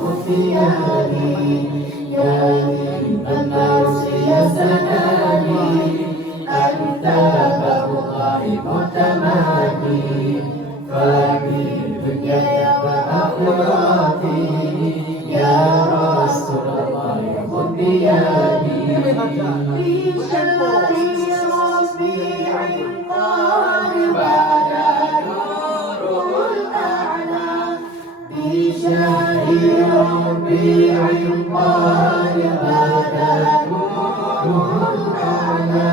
خفياني يا ذي المرس يا سناني أنت باب الله متمادي ففي دنياي وآخرتي يا رسول الله خذ بيدي في شهر ربيع قال بدا نوره الأعلى في شهر ربيع قال بدا نوره الأعلى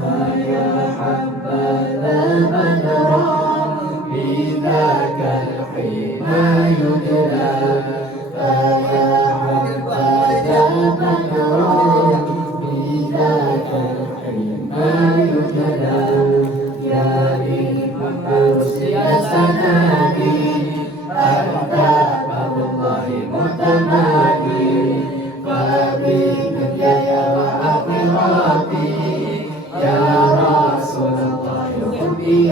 فيا حبذا من رأى بذاك الحين يدلى فيا حبذا من رأى بذاك الحين يدلى يا إمام الرسل يا سندي أنت باب الله متمادي فبدنياي وآخرتي يا رسول الله خذ بيدي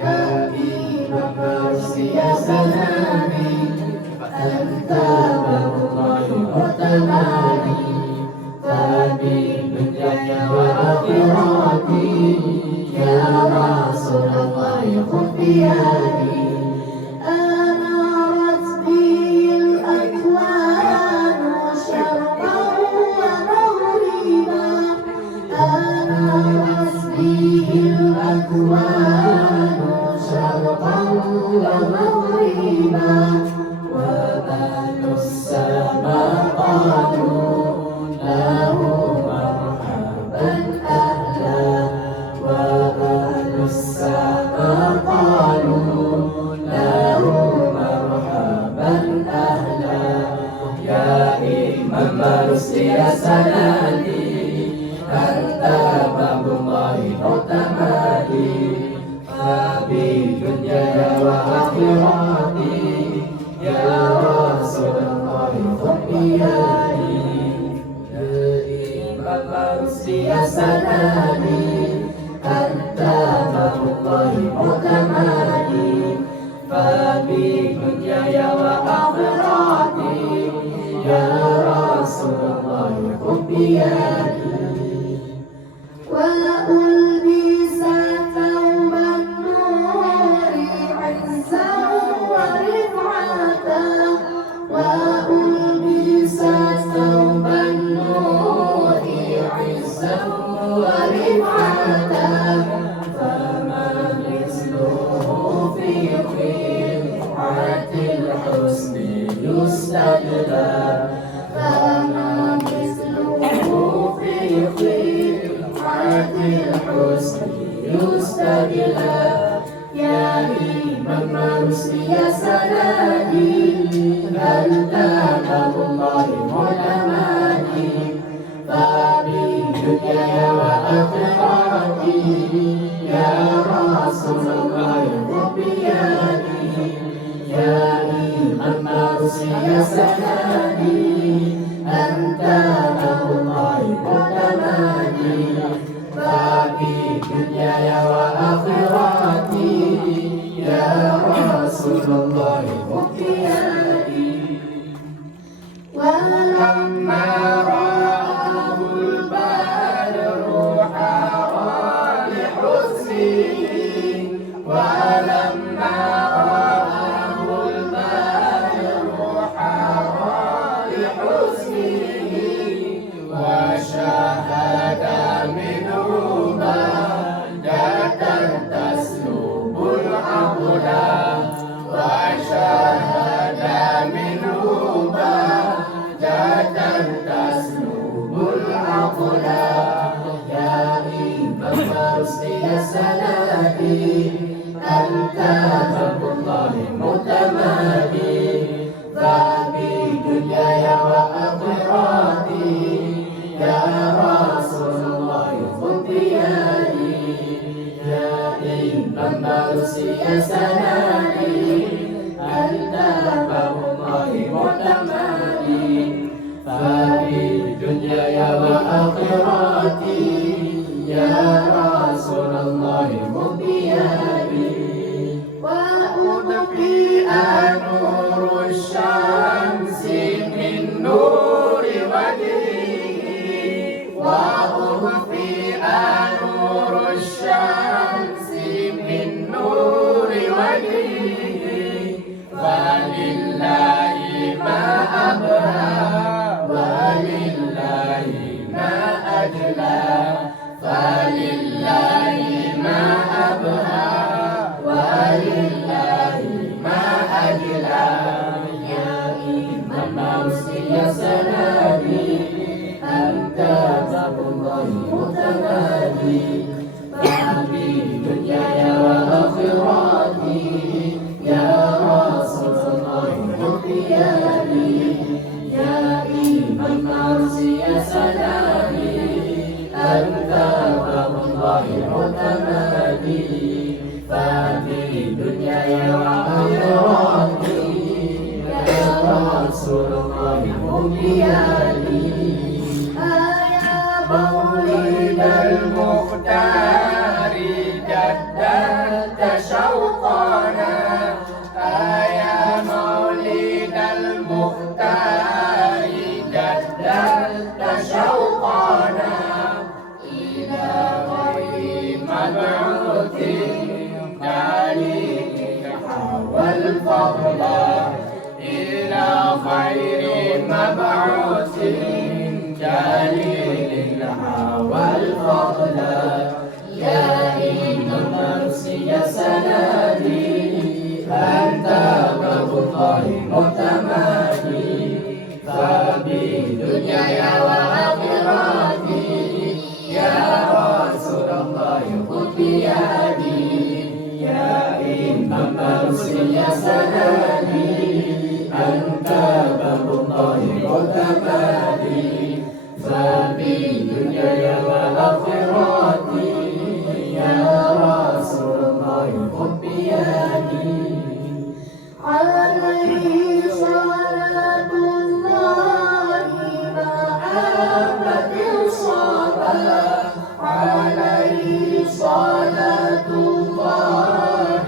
يا إمام الرسل يا سندي أنت باب الله متمادي فبدنياي وآخرتي يا رسول الله خذ بيدي أنارت بي الأكوان شرقا ومغربا أنارت بي الأكوان شرقا ومغربا وأهل السماء قالوا له مرحبا أهلا وأهل السماء قالوا له مرحبا أهلا يا إمام الرسل يا سندي أنت باب الله معتمدي فبدنياي وآخرتي يا رسول الله خذ بيدي يا إمام الرسل يا سندي أنت باب الله معتمدي فبدنياي وآخرتي يا رسول الله خذ بيدي وألبس ثوب النور عزا ورفعة وألبس ثوب النور عزا ورفعة فما مثله في خلعة الحسن يستجلى فما مثله في خلعة الحسن يستجلى يا إمام الرسل يا سندي أنت باب الله معتمدي فبدنياي وآخرتي يا رسول الله خذ بيدي يا إمام الرسل يا سندي أنت باب الله معتمدي فبدنياي وآخرتي يا رسول الله خذ بيدي ولما رآه البدر حار لحسنه ولما رآه البدر حار لحسنه وشاهد منه بهجة تسلب العقل وشاهد منه بهجة تسلب العقل يا إمام الرسل يا سندي أنت باب الله معتمدي فبدنياي وآخرتي يا رسول الله خذ بيدي يا إمام الرسل يا سندي أنت باب الله معتمدي فبدنياي وآخرتي يا رسول الله خذ بيدي وأضفي نور الشمس ولله ما أبهى ولله ما أجلى فلله ما أبهى ولله ما أجلى يا إمام الرشد يا سلامي أنت باب الله متنادي ففي دنياي وآخرتي يا رسول الله حبيبي يا إمام الرشد يا سلامي أنت باب الله متنادي ففي دنياي وآخرتي يا رسول الله حبيبي مولد المختار جددت شوقنا يا مولد المختار جددت شوقنا إلى غير مبعوث دليل حوى الفضل إلى خير مبعوث جليل والفضل يا إمام الرشد يا سندي أنت باب الله متمادي فبدنياي وآخرتي يا رسول الله خذ بيدي يا إمام الرشد يا سندي أنت باب الله متمادي ففي دنياي وآخرتي يا رسول الله خذ بيدي عليه صلاة الله محبة الصلاة عليه صلاة الله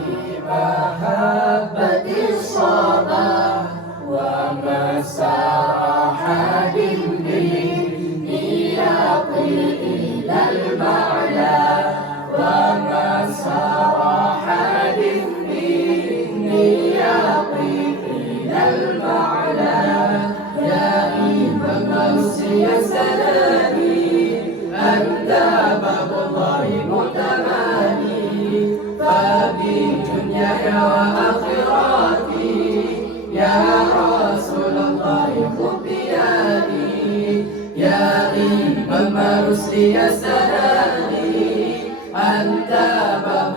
محبة الصلاة ومسار أحد إلى المعنى ومسار أحد مني يقي إلى المعنى يا إمام الرشد يا سلامي أنت باب الله متمادي ففي دنياي وآخرتي يا رسول الله خذ بيدي يا إمام الرشد يا سلامي أنت باب